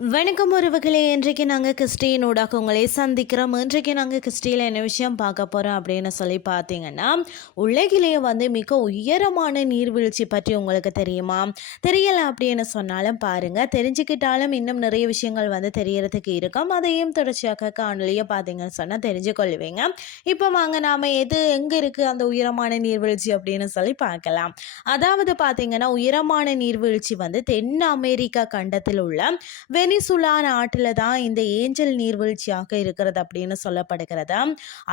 வணக்கம் உறவுகளே இன்றைக்கு நாங்கள் கிறிஸ்டியனோடாக உங்களை சந்திக்கிறோம். இன்றைக்கு நாங்கள் கிறிஸ்டியில் என்ன விஷயம் பார்க்க போகிறோம் அப்படின்னு சொல்லி பார்த்தீங்கன்னா உலகிலேயே வந்து மிக உயரமான நீர்வீழ்ச்சி பற்றி உங்களுக்கு தெரியுமா? தெரியலை அப்படின்னு சொன்னாலும் பாருங்கள் தெரிஞ்சுக்கிட்டாலும் இன்னும் நிறைய விஷயங்கள் வந்து தெரியறதுக்கு இருக்கும். அதையும் தொடர்ச்சியாக காணொலியை பார்த்தீங்கன்னு சொன்னால் தெரிஞ்சு கொள்வீங்க இப்போ வாங்க நாம் எது எங்கே இருக்குது அந்த உயரமான நீர்வீழ்ச்சி அப்படின்னு சொல்லி பார்க்கலாம். அதாவது பார்த்தீங்கன்னா உயரமான நீர்வீழ்ச்சி வந்து தென் அமெரிக்கா கண்டத்தில் உள்ள வெனிசுலா நாட்டில் தான் இந்த ஏஞ்சல் நீர்வீழ்ச்சியாக இருக்கிறது அப்படின்னு சொல்லப்படுகிறது.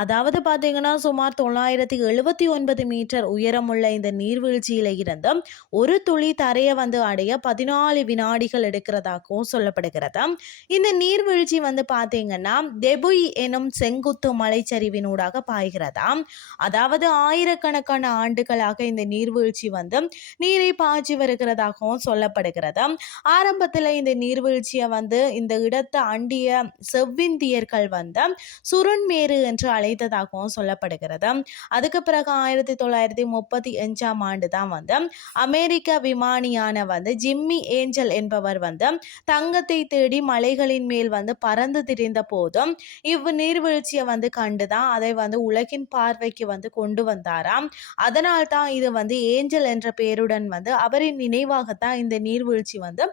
அதாவது பார்த்தீங்கன்னா சுமார் தொள்ளாயிரத்தி எழுபத்தி ஒன்பது மீட்டர் உயரமுள்ள இந்த நீர்வீழ்ச்சியில இருந்து ஒரு துளி தரையை வந்து அடைய பதினாலு வினாடிகள் எடுக்கிறதாகவும் சொல்லப்படுகிறது. இந்த நீர்வீழ்ச்சி வந்து பார்த்தீங்கன்னா தெபுய் எனும் செங்குத்து மலைச்சரிவினூடாக பாய்கிறதா. அதாவது ஆயிரக்கணக்கான ஆண்டுகளாக இந்த நீர்வீழ்ச்சி வந்து நீரை பாய்ச்சி வருகிறதாகவும் சொல்லப்படுகிறது. ஆரம்பத்தில் இந்த நீர்வீழ்ச்சியை வந்து இந்த இடத்தை அண்டிய செவ்விந்தியர்கள் வந்து சுருண்மேரு என்று அழைத்ததாகவும் சொல்லப்படுகிறது. அதுக்கு பிறகு ஆயிரத்தி தொள்ளாயிரத்தி முப்பத்தி அஞ்சாம் ஆண்டு தான் வந்து அமெரிக்க விமானியான வந்து ஜிம்மி ஏஞ்சல் என்பவர் வந்து தங்கத்தை தேடி மலைகளின் மேல் வந்து பறந்து திரிந்த போதும் இவ் நீர்வீழ்ச்சியை வந்து கண்டுதான் அதை வந்து உலகின் பார்வைக்கு வந்து கொண்டு வந்தாராம். அதனால் தான் இது வந்து ஏஞ்சல் என்ற பெயருடன் வந்து அவரின் நினைவாகத்தான் இந்த நீர்வீழ்ச்சி வந்து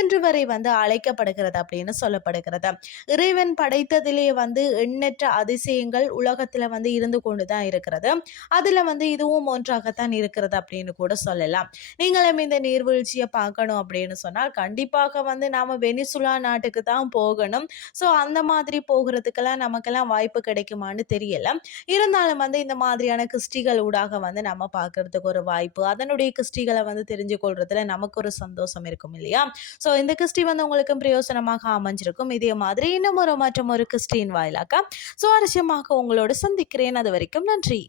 இன்று வரை வந்து அழைக்கப்படுகிறது அப்படின்னு சொல்லப்படுகிறது. இறைவன் படைத்ததிலே வந்து எண்ணற்ற அதிசயங்கள் உலகத்தில் வந்து இருந்து கொண்டு தான் இருக்கிறது. அதில் வந்து இதுவும் ஒன்றாகத்தான் இருக்கிறது அப்படின்னு கூட சொல்லலாம். நீங்களும் இந்த நீர்வீழ்ச்சியை பார்க்கணும் அப்படின்னு சொன்னால் கண்டிப்பாக வந்து நாம் வெனிசுலா நாட்டுக்கு தான் போகணும். ஸோ அந்த மாதிரி போகிறதுக்கெல்லாம் நமக்கெல்லாம் வாய்ப்பு கிடைக்குமான்னு தெரியல. இருந்தாலும் வந்து இந்த மாதிரியான கிறிஸ்டிகள் ஊடாக வந்து நம்ம பார்க்கறதுக்கு ஒரு வாய்ப்பு அதனுடைய கிறிஸ்டிகளை வந்து தெரிஞ்சு கொள்றதுல நமக்கு ஒரு சந்தோஷம் இருக்கும் இல்லையா? ஸோ இந்த கிறிஸ்டி வந்து உங்களுக்கு பிரயோசனமாக அமைஞ்சிருக்கும். இதே மாதிரி இன்னும் ஒரு மற்றும் ஒரு கிறிஸ்டின் வாயிலாக சுவாரஸ்யமாக உங்களோட சந்திக்கிறேன். அது வரைக்கும் நன்றி.